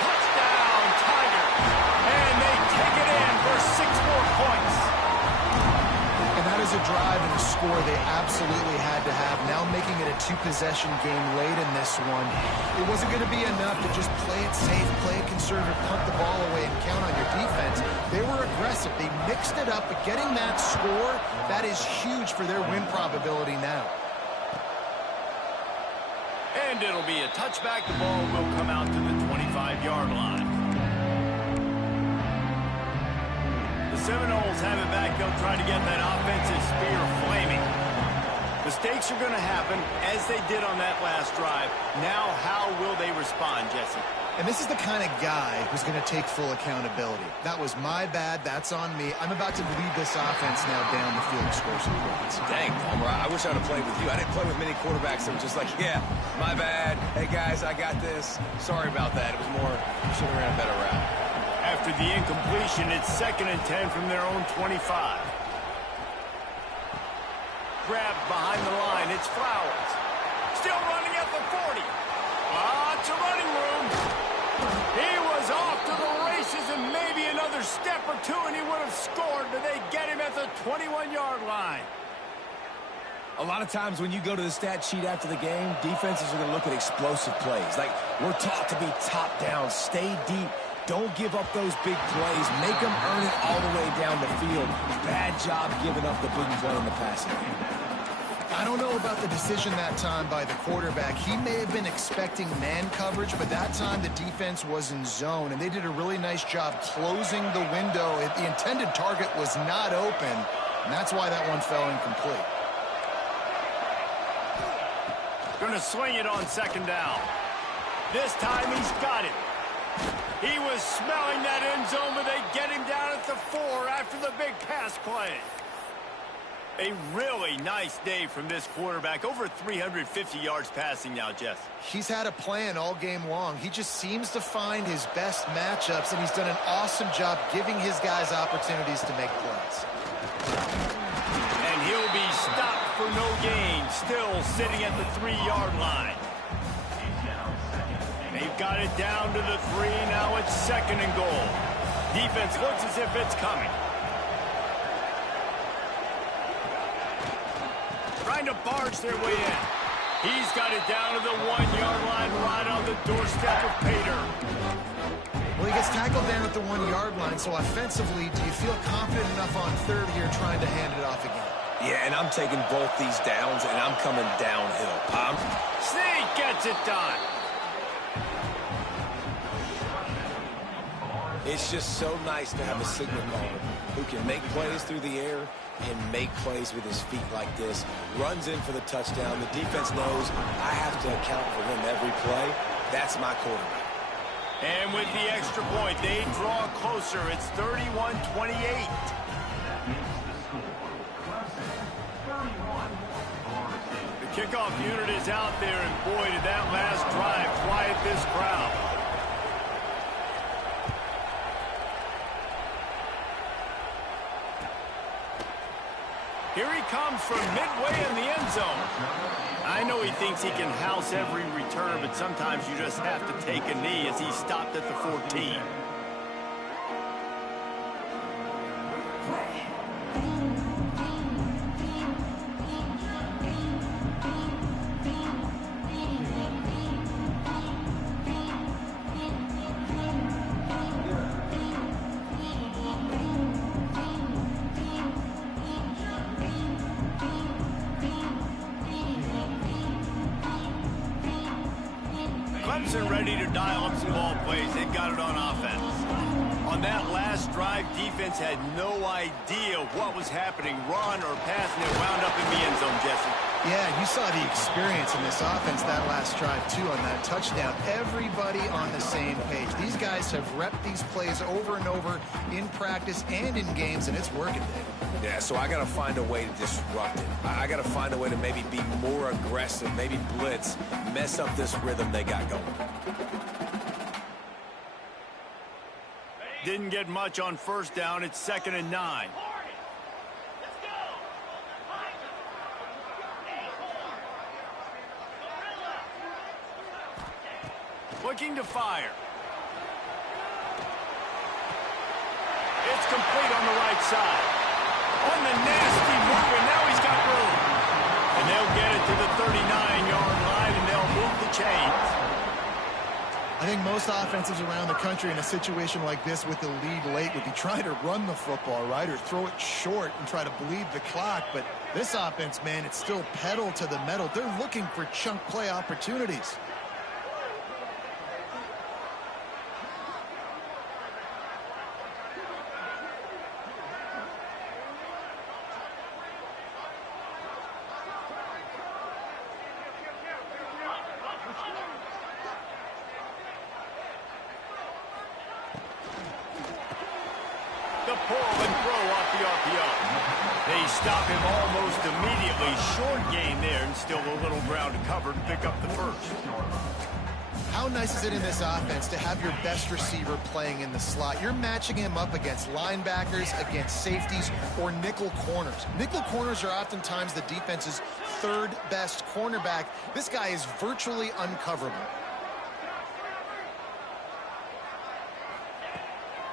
Touchdown, Tigers! And they take it in for 6 more points. And that is a drive and a score they absolutely had to have. Now making it a 2-possession game late in this one. It wasn't going to be enough to just play it safe, play it conservative, punt the ball away, and count on your defense. They were aggressive. They mixed it up, but getting that score, that is huge for their win probability now. And it'll be a touchback. The ball will come out to the 25-yard line. Seminoles have it back. They'll try to get that offensive spear flaming. Mistakes are going to happen, as they did on that last drive. Now, how will they respond, Jesse? And this is the kind of guy who's going to take full accountability. That was my bad. That's on me. I'm about to lead this offense now down the field and score some points. Dang, Palmer, I wish I would have played with you. I didn't play with many quarterbacks that were just like, yeah, my bad. Hey, guys, I got this. Sorry about that. It was more, should have ran a better route. After the incompletion, it's 2nd and 10 from their own 25. Grabbed behind the line. It's Flowers. Still running at the 40. Lots of running room. He was off to the races, and maybe another step or two, and he would have scored, but they get him at the 21-yard line. A lot of times when you go to the stat sheet after the game, defenses are going to look at explosive plays. Like, we're taught to be top down, stay deep. Don't give up those big plays. Make them earn it all the way down the field. Bad job giving up the big play in the passing game. I don't know about the decision that time by the quarterback. He may have been expecting man coverage, but that time the defense was in zone, and they did a really nice job closing the window. The intended target was not open, and that's why that one fell incomplete. Going to swing it on 2nd down. This time he's got it. He was smelling that end zone, but they get him down at the 4 after the big pass play. A really nice day from this quarterback. Over 350 yards passing now, Jess. He's had a plan all game long. He just seems to find his best matchups, and he's done an awesome job giving his guys opportunities to make plays. And he'll be stopped for no gain, still sitting at the 3-yard line. They've got it down to the 3. Now it's 2nd and goal. Defense looks as if it's coming. Trying to barge their way in. He's got it down to the 1-yard line, right on the doorstep of Pater. Well, he gets tackled down at the 1-yard line, so offensively, do you feel confident enough on 3rd here trying to hand it off again? Yeah, and I'm taking both these downs, and I'm coming downhill. Sneak gets it done. It's just so nice to have a signal caller who can make plays through the air and make plays with his feet like this. Runs in for the touchdown. The defense knows I have to account for him every play. That's my quarterback. And with the extra point, they draw closer. It's 31-28. The kickoff unit is out there, and boy, did that last drive quiet this crowd. Here he comes from midway in the end zone. I know he thinks he can house every return, but sometimes you just have to take a knee as he stopped at the 14. Clemson ready to dial up some ball plays. They've got it on offense. On that last drive, defense had no idea what was happening. Run or pass, and it wound up in the end zone, Jesse. Yeah, you saw the experience in this offense that last drive, too, on that touchdown. Everybody on the same page. These guys have repped these plays over and over in practice and in games, and it's working, Dave. Yeah, so I got to find a way to disrupt it. I got to find a way to maybe be more aggressive, maybe blitz, mess up this rhythm they got going. Didn't get much on 1st down. It's 2nd and 9. Looking to fire. It's complete on the right side. On the nasty move, and now he's got room. And they'll get it to the 39-yard line, and they'll move the chains. I think most offenses around the country in a situation like this with the lead late would be trying to run the football, right, or throw it short and try to bleed the clock. But this offense, man, it's still pedal to the metal. They're looking for chunk play opportunities. pull and throw off the RPO. They stop him almost immediately. Short gain there, and still a little ground to cover to pick up the first. How nice is it in this offense to have your best receiver playing in the slot? You're matching him up against linebackers, against safeties, or nickel corners. Nickel corners are oftentimes the defense's third best cornerback. This guy is virtually uncoverable.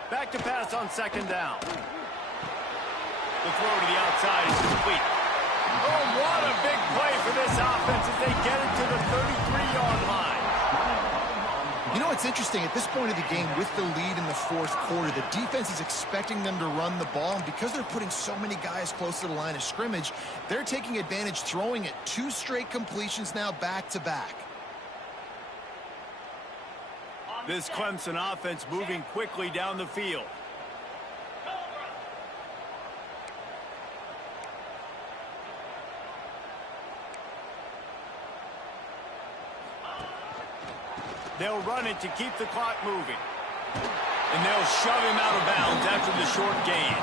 Back to pass on second down. The throw to the outside is complete. Oh, what a big play for this offense as they get it to the 33-yard line. You know, it's interesting. At this point of the game, with the lead in the fourth quarter, the defense is expecting them to run the ball. And because they're putting so many guys close to the line of scrimmage, they're taking advantage, throwing it 2 straight completions now back-to-back. This Clemson offense moving quickly down the field. They'll run it to keep the clock moving. And they'll shove him out of bounds after the short gain.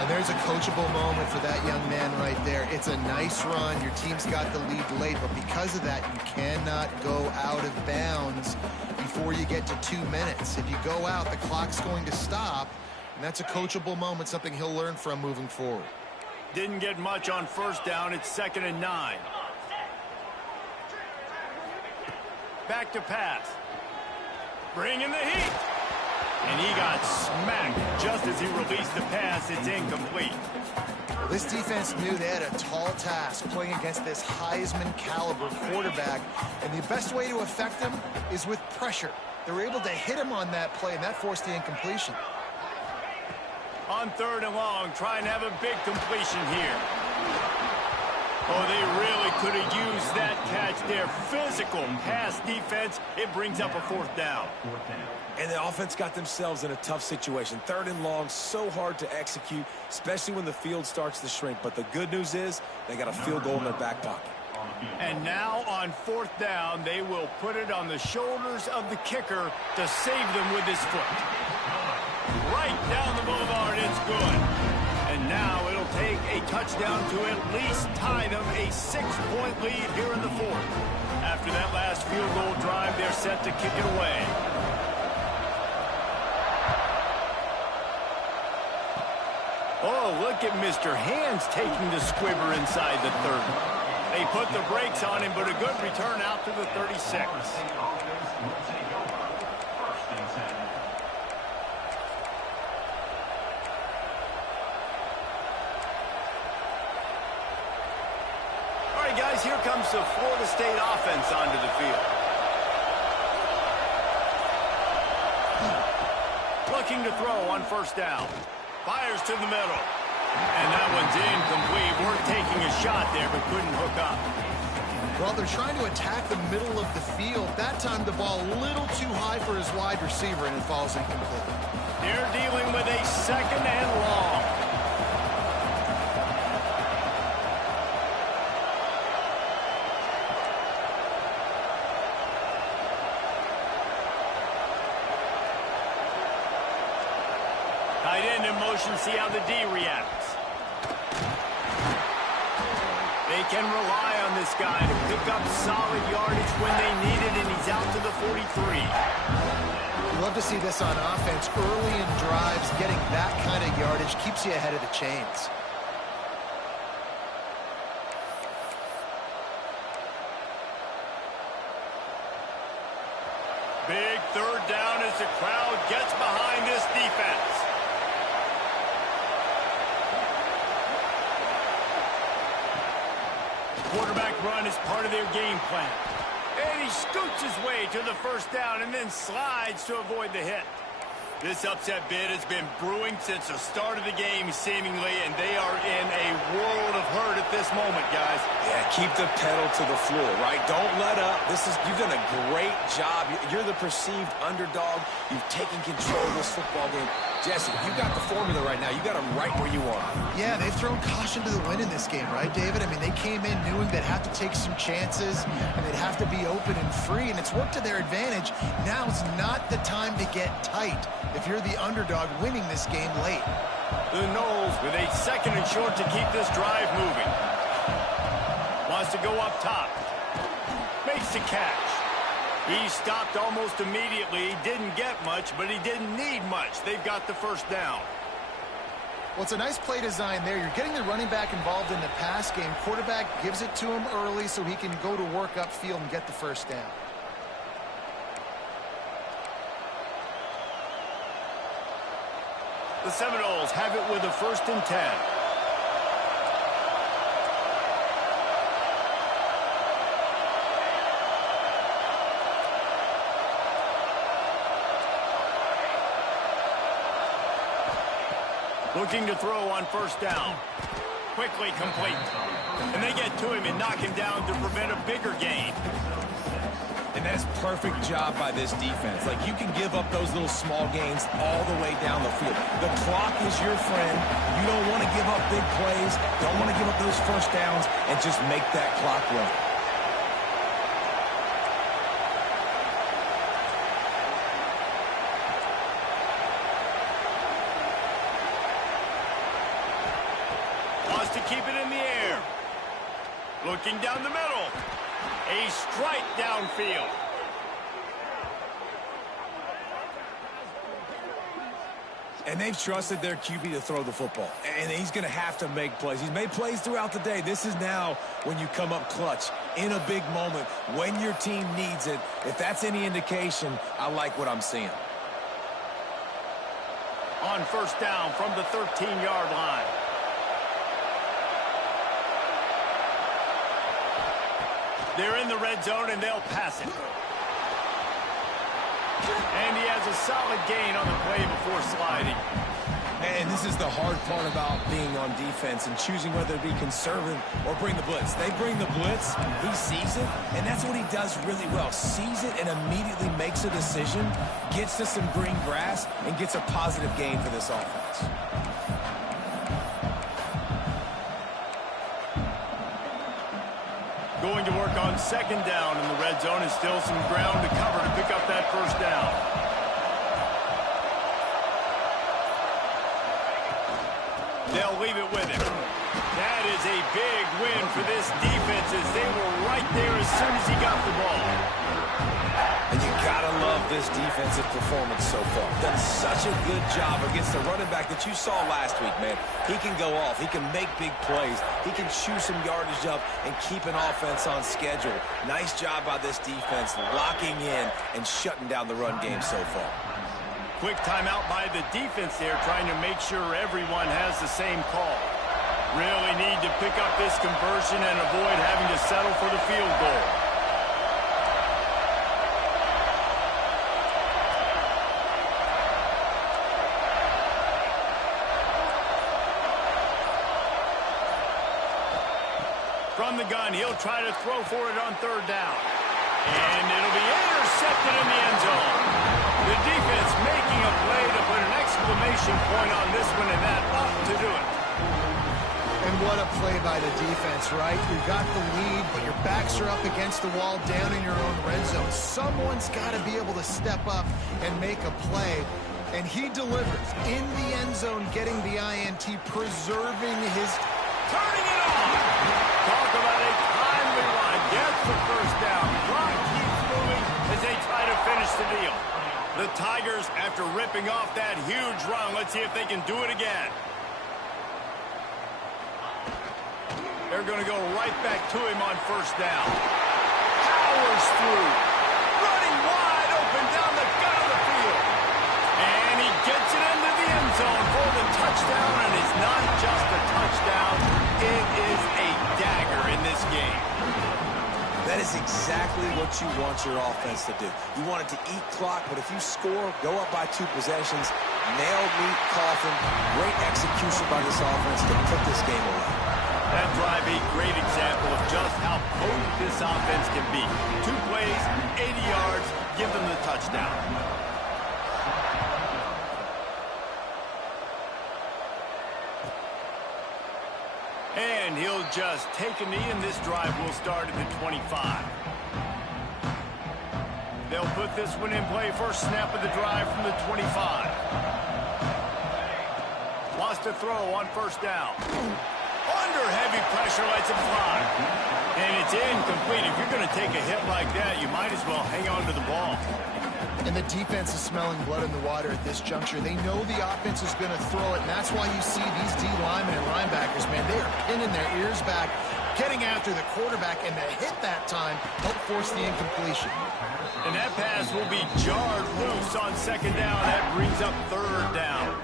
And there's a coachable moment for that young man right there. It's a nice run. Your team's got the lead late, but because of that, you cannot go out of bounds before you get to 2 minutes. If you go out, the clock's going to stop, and that's a coachable moment, something he'll learn from moving forward. Didn't get much on first down. It's 2nd and 9. Back to pass. Bring in the heat. And he got smacked just as he released the pass. It's incomplete. Well, this defense knew they had a tall task playing against this Heisman caliber quarterback, and the best way to affect him is with pressure. They were able to hit him on that play, and that forced the incompletion. On 3rd and long, trying to have a big completion here. Oh, they really could have used that catch there. Physical pass defense. It brings up a 4th down. And the offense got themselves in a tough situation. 3rd and long, so hard to execute, especially when the field starts to shrink. But the good news is they got a field goal in their back pocket. And now on 4th down, they will put it on the shoulders of the kicker to save them with his foot. Right down the boulevard, it's good. And now it'll take a touchdown to at least tie them a 6-point lead here in the 4th. After that last field goal drive, they're set to kick it away. Oh, look at Mr. Hands taking the squibber inside the 30. They put the brakes on him, but a good return out to the 36. All right, guys, here comes the Florida State offense onto the field. Looking to throw on 1st down. Fires to the middle. And that one's incomplete. We're taking a shot there, but couldn't hook up. Well, they're trying to attack the middle of the field. That time the ball a little too high for his wide receiver, and it falls incomplete. They're dealing with a 2nd and long. Tight end in motion, see how the D reacts. They can rely on this guy to pick up solid yardage when they need it, and he's out to the 43. You love to see this on offense. Early in drives, getting that kind of yardage keeps you ahead of the chains. Big 3rd down as the crowd gets behind this defense. Quarterback run is part of their game plan. And he scoots his way to the 1st down and then slides to avoid the hit. This upset bid has been brewing since the start of the game, seemingly, and they are in a world of hurt at this moment, guys. Yeah, keep the pedal to the floor, right? Don't let up. You've done a great job. You're the perceived underdog. You've taken control of this football game. Jesse, you've got the formula right now. You got them right where you want. Yeah, they've thrown caution to the wind in this game, right, David? I mean, they came in knowing they'd have to take some chances, and they'd have to be open and free, and it's worked to their advantage. Now it's not the time to get tight if you're the underdog winning this game late. The Knowles with a 2nd and short to keep this drive moving. Wants to go up top. Makes the catch. He stopped almost immediately. He didn't get much, but he didn't need much. They've got the first down. Well, it's a nice play design there. You're getting the running back involved in the pass game. Quarterback gives it to him early so he can go to work upfield and get the first down. The Seminoles have it with a 1st and 10. Looking to throw on 1st down. Quickly complete. And they get to him and knock him down to prevent a bigger gain. And that's perfect job by this defense. Like, you can give up those little small gains all the way down the field. The clock is your friend. You don't want to give up big plays. Don't want to give up those 1st downs and just make that clock run. To keep it in the air. Looking down the middle. A strike downfield. And they've trusted their QB to throw the football. And he's going to have to make plays. He's made plays throughout the day. This is now when you come up clutch in a big moment when your team needs it. If that's any indication, I like what I'm seeing. On 1st down from the 13-yard line. They're in the red zone, and they'll pass it. And he has a solid gain on the play before sliding. And this is the hard part about being on defense and choosing whether to be conservative or bring the blitz. They bring the blitz, he sees it, and that's what he does really well. Sees it and immediately makes a decision, gets to some green grass, and gets a positive gain for this offense. Going to work on 2nd down in the red zone. Is still some ground to cover to pick up that 1st down. They'll leave it with him. That is a big win for this defense as they were right there as soon as he got the ball. And you gotta love this defensive performance so far. Done such a good job against the running back that you saw last week, man. He can go off. He can make big plays. He can chew some yardage up and keep an offense on schedule. Nice job by this defense locking in and shutting down the run game so far. Quick timeout by the defense there, trying to make sure everyone has the same call. Really need to pick up this conversion and avoid having to settle for the field goal. From the gun, he'll try to throw for it on 3rd down. And it'll be intercepted in the end zone. The defense making a play to put an exclamation point on this one, and that ought to do it. And what a play by the defense, right? You got the lead, but your backs are up against the wall down in your own red zone. Someone's got to be able to step up and make a play. And he delivers in the end zone, getting the INT, preserving his... Turning it on! Talk about a timely run. Gets the 1st down. Clock keeps moving as they try to finish the deal. The Tigers, after ripping off that huge run, let's see if they can do it again. They're going to go right back to him on 1st down. Powers through. Running wide open down the gut of the field. And he gets it into the end zone for the touchdown, and it's not just a touchdown. It is a dagger in this game. That is exactly what you want your offense to do. You want it to eat clock, but if you score, go up by 2 possessions, nail meat coffin, great execution by this offense to put this game away. That drive, a great example of just how potent this offense can be. 2 plays touchdown. And he'll just take a knee, and this drive will start at the 25. They'll put this one in play. First snap of the drive from the 25. Lost a throw on first down. Under heavy pressure, lets it fly. And it's incomplete. If you're going to take a hit like that, you might as well hang on to the ball. And the defense is smelling blood in the water at this juncture. They know the offense is going to throw it, and that's why you see these D linemen and linebackers, man, they are pinning their ears back, getting after the quarterback, and the hit that time helped force the incompletion. And that pass will be jarred loose on second down. That brings up third down.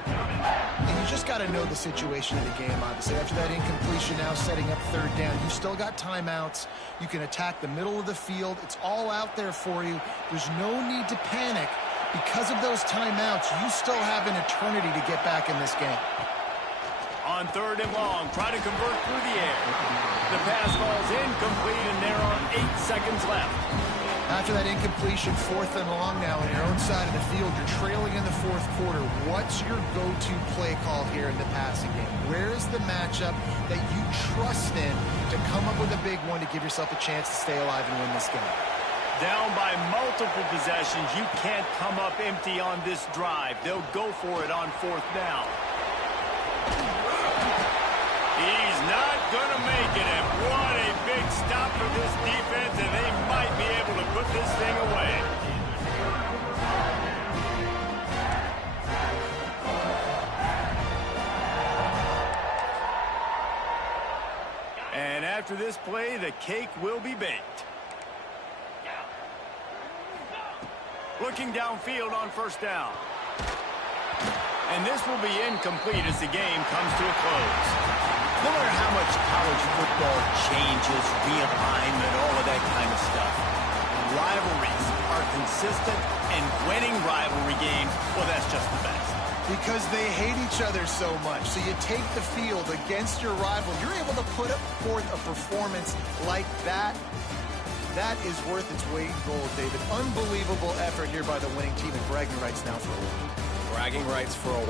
And you just got to know the situation of the game, obviously. After that incompletion, now setting up third down. You've still got timeouts. You can attack the middle of the field. It's all out there for you. There's no need to panic. Because of those timeouts, you still have an eternity to get back in this game. On third and long, try to convert through the air. The pass falls incomplete, and there are 8 seconds left. After that incompletion, fourth and long now on your own side of the field, you're trailing in the fourth quarter. What's your go-to play call here in the passing game? Where is the matchup that you trust in to come up with a big one to give yourself a chance to stay alive and win this game? Down by multiple possessions, you can't come up empty on this drive. They'll go for it on fourth down. He's not going to make it, and what a big stop for this defense, and they might be able to put this thing away. And after this play, the cake will be baked. Looking downfield on first down. And this will be incomplete as the game comes to a close. No matter how much college football changes, realignment, all of that kind of stuff, rivalries are consistent, and winning rivalry games, well, that's just the best. Because they hate each other so much. So you take the field against your rival. You're able to put forth a performance like that. That is worth its weight in gold, David. Unbelievable effort here by the winning team, and bragging rights now for a while. Bragging rights for a while.